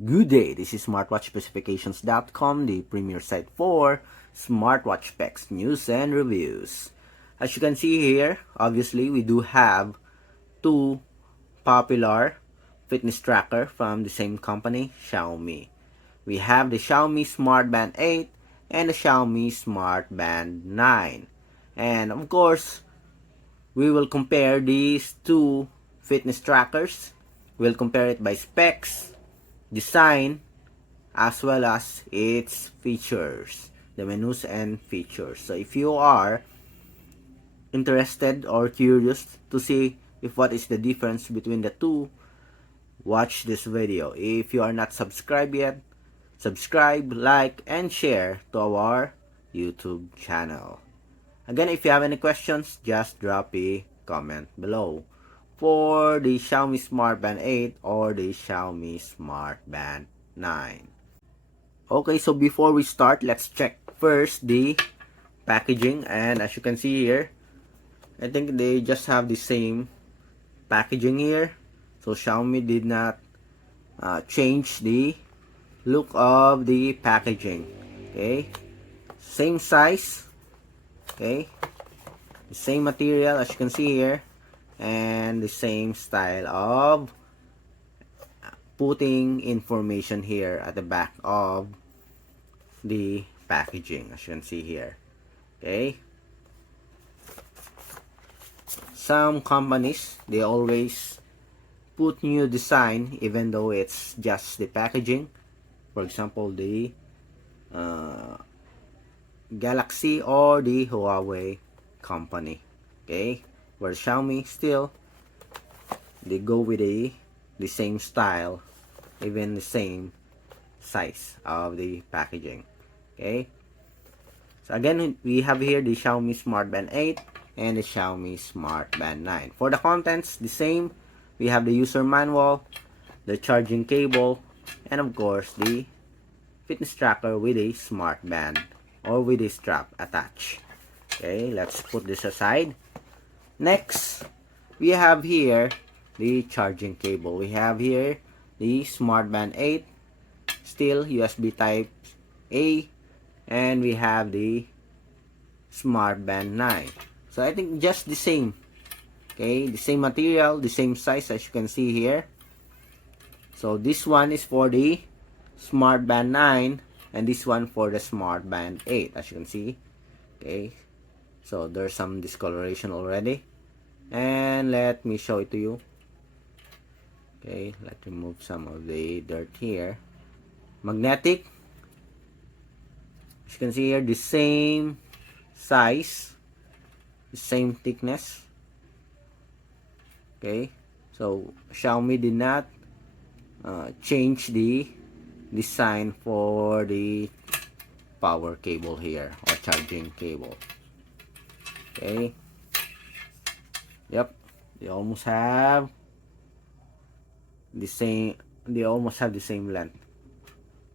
Good day, this is smartwatchspecifications.com, the premier site for smartwatch specs, news, and reviews. As you can see here, obviously we do have two popular fitness tracker from the same company, Xiaomi. We have the Xiaomi Smartband 8 and the Xiaomi Smartband 9. And of course, we will compare these two fitness trackers. We'll compare it by specs, design, as well as its features, the menus and features. So if you are interested or curious to see if what is the difference between the two, watch this video. If you are not subscribed yet, subscribe, like, and share to our YouTube channel. Again, if you have any questions, just drop a comment below for the Xiaomi Smartband 8 or the Xiaomi Smartband 9. Okay, so before we start, let's check first the packaging. And as you can see here, I think they just have the same packaging here. So Xiaomi did not change the look of the packaging. Okay, same size. Okay, the same material as you can see here, and the same style of putting information here at the back of the packaging, as you can see here. Okay, some companies, they always put new design even though it's just the packaging. For example, the Galaxy or the Huawei company. Okay, where Xiaomi still they go with the same style, even the same size of the packaging. Okay, so again, we have here the Xiaomi Smartband 8 and the Xiaomi Smartband 9. For the contents, the same. We have the user manual, the charging cable, and of course the fitness tracker with a smart band or with a strap attached. Okay, let's put this aside. Next, we have here the charging cable. We have here the Smartband 8, still USB type A, and we have the Smartband 9. So I think just the same. Okay, the same material, the same size as you can see here. So this one is for the Smartband 9 and this one for the Smartband 8, as you can see. Okay, so there's some discoloration already, and let me show it to you. Okay, let's remove some of the dirt here. Magnetic, as you can see here, the same size, the same thickness. Okay, so Xiaomi did not change the design for the power cable here or charging cable. Okay, yep, they almost have the same, length.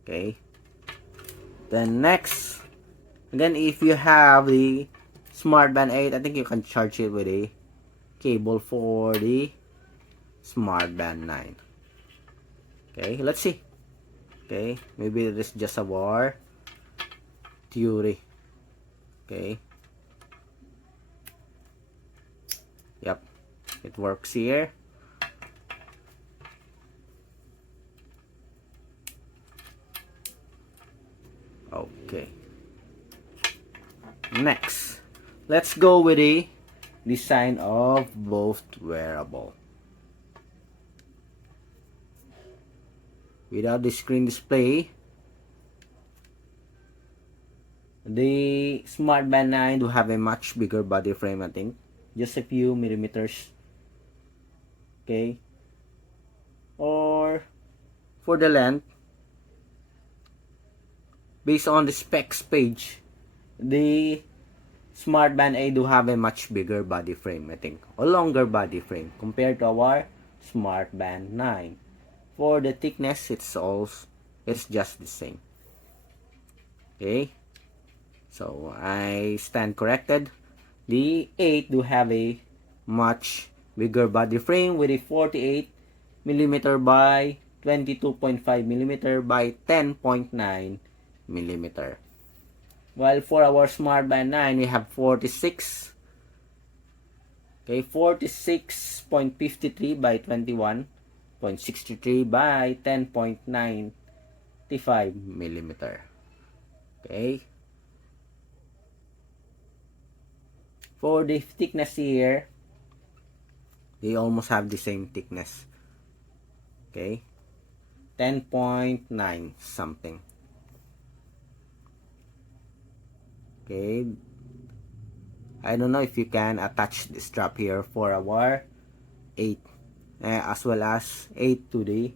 Okay, then next, again, if you have the Smartband 8, I think you can charge it with a cable for the Smartband 9. Okay, let's see. Okay, maybe it is just a war theory. Okay, yep, it works here. Okay, next, let's go with the design of both wearable. Without the screen display, the Smartband 9 do have a much bigger body frame, I think, just a few millimeters. Okay, or for the length, based on the specs page, the Smartband 8 do have a much bigger body frame, I think, or longer body frame compared to our Smartband 9. For the thickness, it's just the same. Okay, so I stand corrected. The 8 do have a much bigger body frame with a 48mm by 22.5mm by 10.9mm. While for our Smartband 9, we have 46. Okay, 46.53 by 21.63 by 10.95mm. Okay. For the thickness here, they almost have the same thickness. Okay. 10.9 something. Okay. I don't know if you can attach the strap here for our 8 as well as 8 to the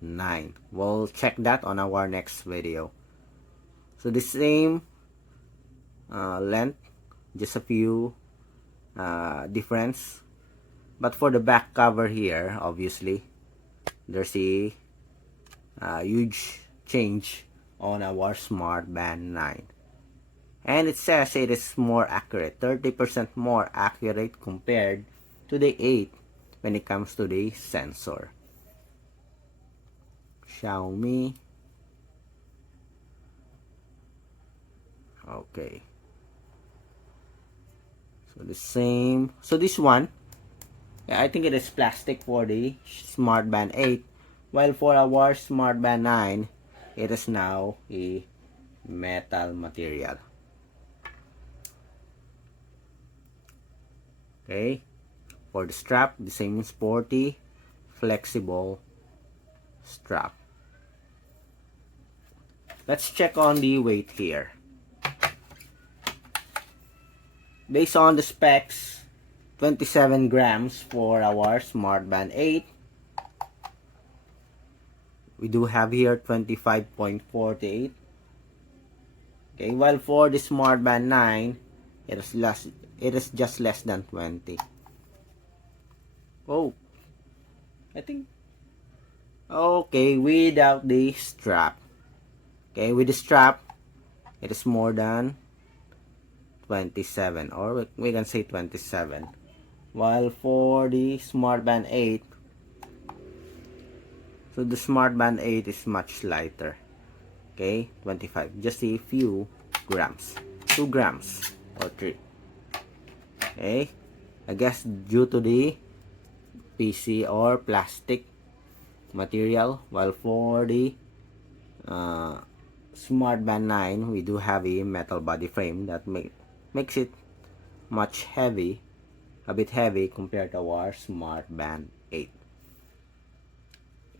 9. We'll check that on our next video. So the same length, just a few difference. But for the back cover here, obviously, there's a huge change on our Smartband 9. And it says it is more accurate, 30% more accurate compared to the 8 when it comes to the sensor. Xiaomi. Okay. So the same. So this one, yeah, I think it is plastic for the Smartband 8. While for our Smartband 9, it is now a metal material. Okay. For the strap, the same sporty, flexible strap. Let's check on the weight here. Based on the specs, 27 grams for our Smartband 8. We do have here 25.48. Okay, while for the Smartband 9, it is just less than 20. Oh, I think, okay, without the strap. Okay, with the strap, it is more than 27, or we can say 27. While for the Smartband 8, so the Smartband 8 is much lighter. Okay, 25, just a few grams, 2 grams or 3. Okay, I guess due to the PC or plastic material. While for the Smartband 9, we do have a metal body frame that makes it much heavy, a bit heavy compared to our Smartband 8.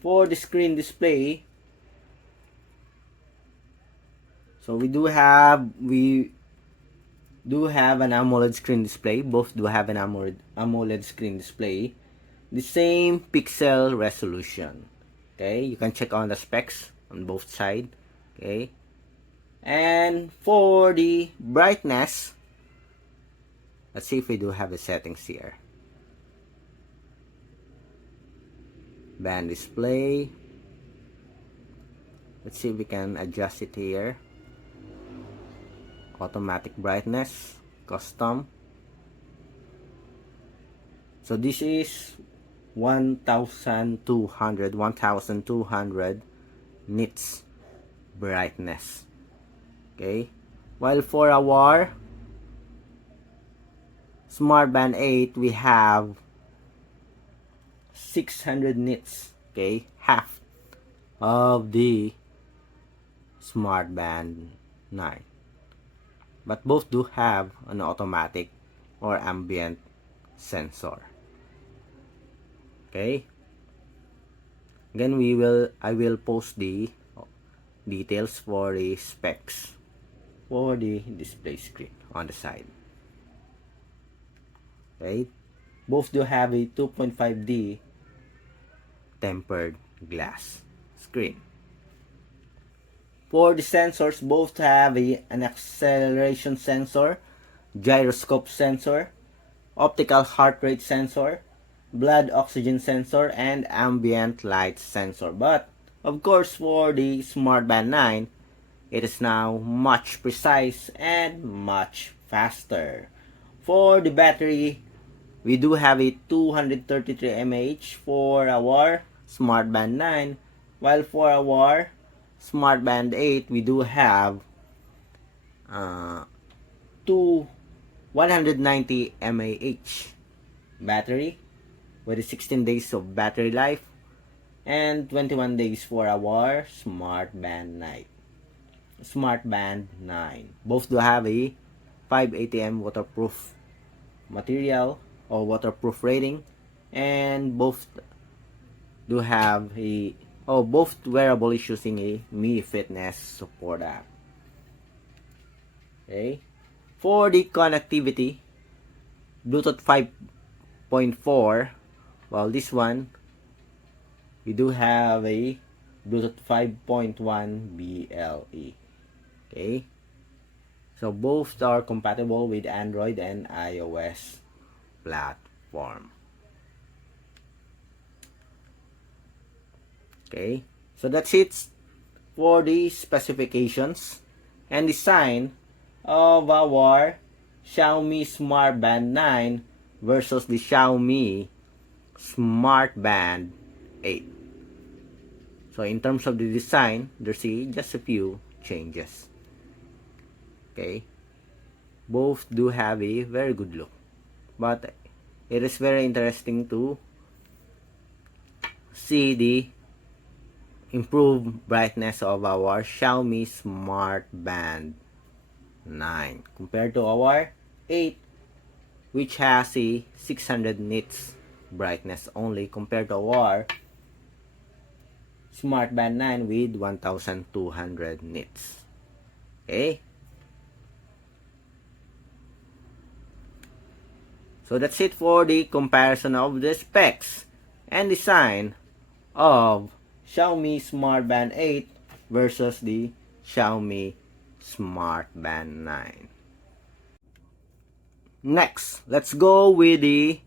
For the screen display, so we do have an AMOLED screen display. Both do have an AMOLED screen display. The same pixel resolution. Okay, you can check on the specs on both sides. Okay, and for the brightness, let's see if we do have the settings here. Band display. Let's see if we can adjust it here. Automatic brightness, custom. So this is 1200 nits brightness. Okay, while for our Smartband 8, we have 600 nits. Okay, half of the Smartband 9. But both do have an automatic or ambient sensor. Okay. Again, I will post the details for the specs for the display screen on the side. Okay. Both do have a 2.5D tempered glass screen. For the sensors, both have an acceleration sensor, gyroscope sensor, optical heart rate sensor, blood oxygen sensor, and ambient light sensor. But of course, for the Smartband 9, it is now much precise and much faster. For the battery, we do have a 233 mAh for our Smartband 9 While for our Smartband 8, we do have two 190 mAh battery with 16 days of battery life and 21 days for our Smartband 9. Both do have a 580 waterproof material or waterproof rating, and both do have both wearable is using a Mi Fitness Support App. Okay. For the connectivity, Bluetooth 5.4, while this one we do have a Bluetooth 5.1 BLE. Okay. So both are compatible with Android and iOS platform. Okay. So that's it for the specifications and design of our Xiaomi Smartband 9 versus the Xiaomi Smartband 8. So in terms of the design, there's just a few changes. Okay, both do have a very good look, but it is very interesting to see the improved brightness of our Xiaomi Smartband 9 compared to our 8, which has a 600 nits brightness only, compared to our Smartband 9 with 1200 nits. Okay, so that's it for the comparison of the specs and design of Xiaomi Smartband 8 versus the Xiaomi Smartband 9. Next, let's go with the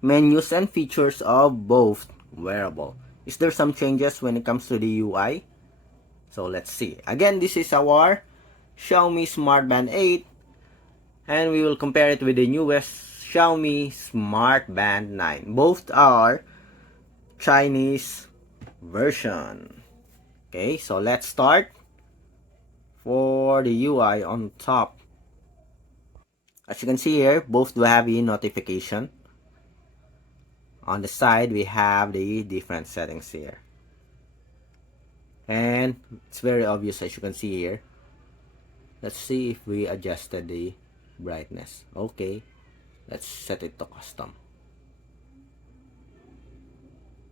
menus and features of both wearable. Is there some changes when it comes to the UI? So let's see. Again, this is our Xiaomi Smartband 8, and we will compare it with the newest Xiaomi Smartband 9. Both are Chinese version. Okay, so let's start. For the UI on top, as you can see here, both do have a notification. On the side, we have the different settings here, and it's very obvious as you can see here. Let's see if we adjusted the brightness. Okay, let's set it to custom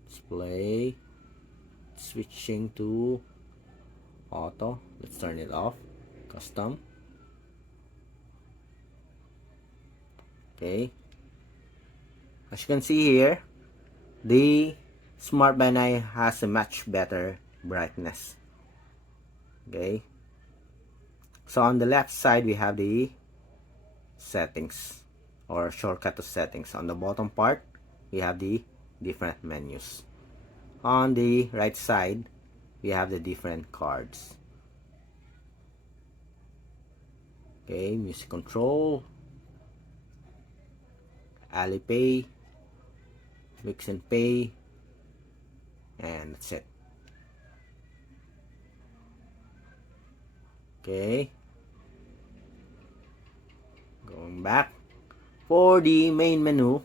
display, switching to auto. Let's turn it off, custom. Okay, as you can see here, the Smartband 9 has a much better brightness. Okay, so on the left side we have the settings or shortcut to settings. On the bottom part we have the different menus. On the right side we have the different cards. Okay, music control, Alipay, Mix and Pay, and that's it. Okay, going back. For the main menu,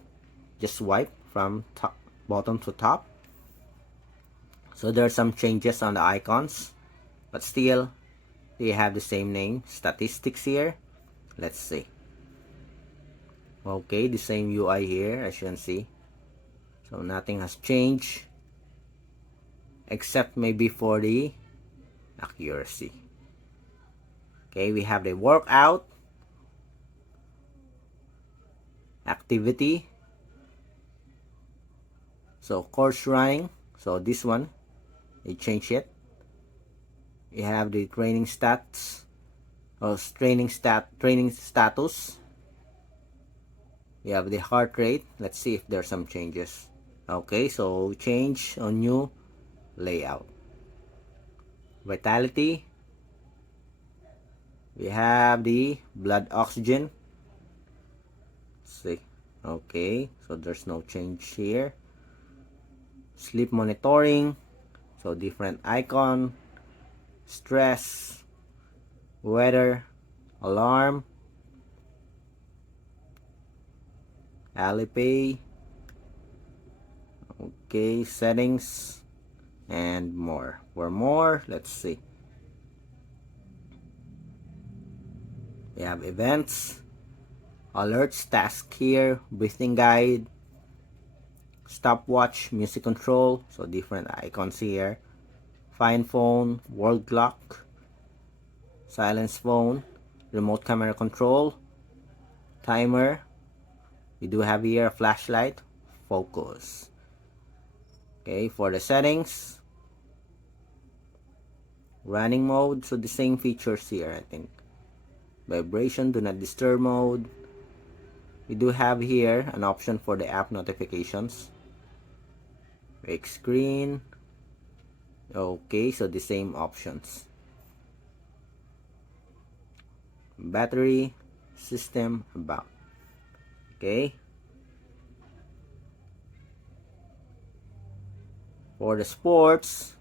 just swipe from top, bottom to top. So there are some changes on the icons, but still they have the same name. Statistics here. Let's see. Okay, the same UI here as you can see. So nothing has changed except maybe for the accuracy. Okay, we have the workout, activity, so course running. So this one, they change it. You have the training stats, or training status. You have the heart rate. Let's see if there's some changes. Okay, so change on new layout. Vitality. We have the blood oxygen. Let's see. Okay, so there's no change here. Sleep monitoring. So different icon, stress, weather, alarm, Alipay, okay, settings, and more. For more, let's see. We have events, alerts, task here, breathing guide, stopwatch, music control, so different icons here, find phone, world clock, silence phone, remote camera control, timer. We do have here a flashlight, focus. Okay, for the settings, running mode, so the same features here, I think. Vibration, do not disturb mode. We do have here an option for the app notifications. Wake screen. Okay, so the same options. Battery, system, about. Okay. For the sports,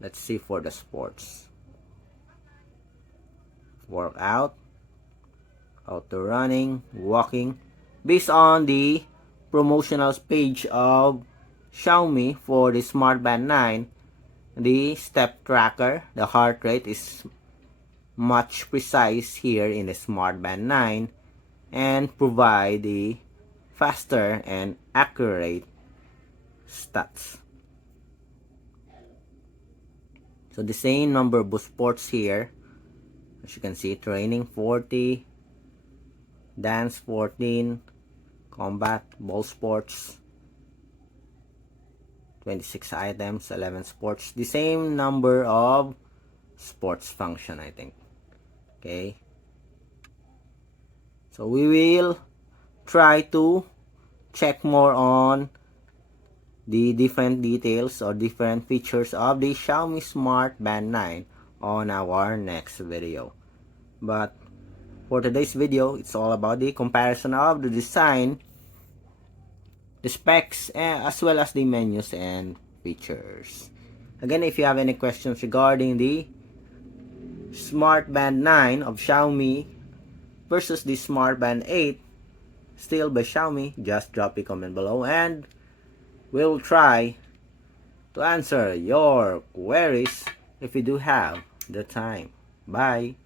let's see for the sports. Workout, outdoor running, walking. Based on the promotional page of Xiaomi for the Smartband 9, the step tracker, the heart rate is much precise here in the Smartband 9 and provide the faster and accurate stats. So the same number of sports here, as you can see, training 40, dance 14, combat, ball sports 26 items, 11 sports. The same number of sports function, I think. Okay. So we will try to check more on the different details or different features of the Xiaomi Smart Band 9 on our next video. But for today's video, it's all about the comparison of the design, the specs, as well as the menus and features. Again, if you have any questions regarding the Smart Band 9 of Xiaomi versus the Smart Band 8 still by Xiaomi, just drop a comment below and we'll try to answer your queries if you do have the time. Bye!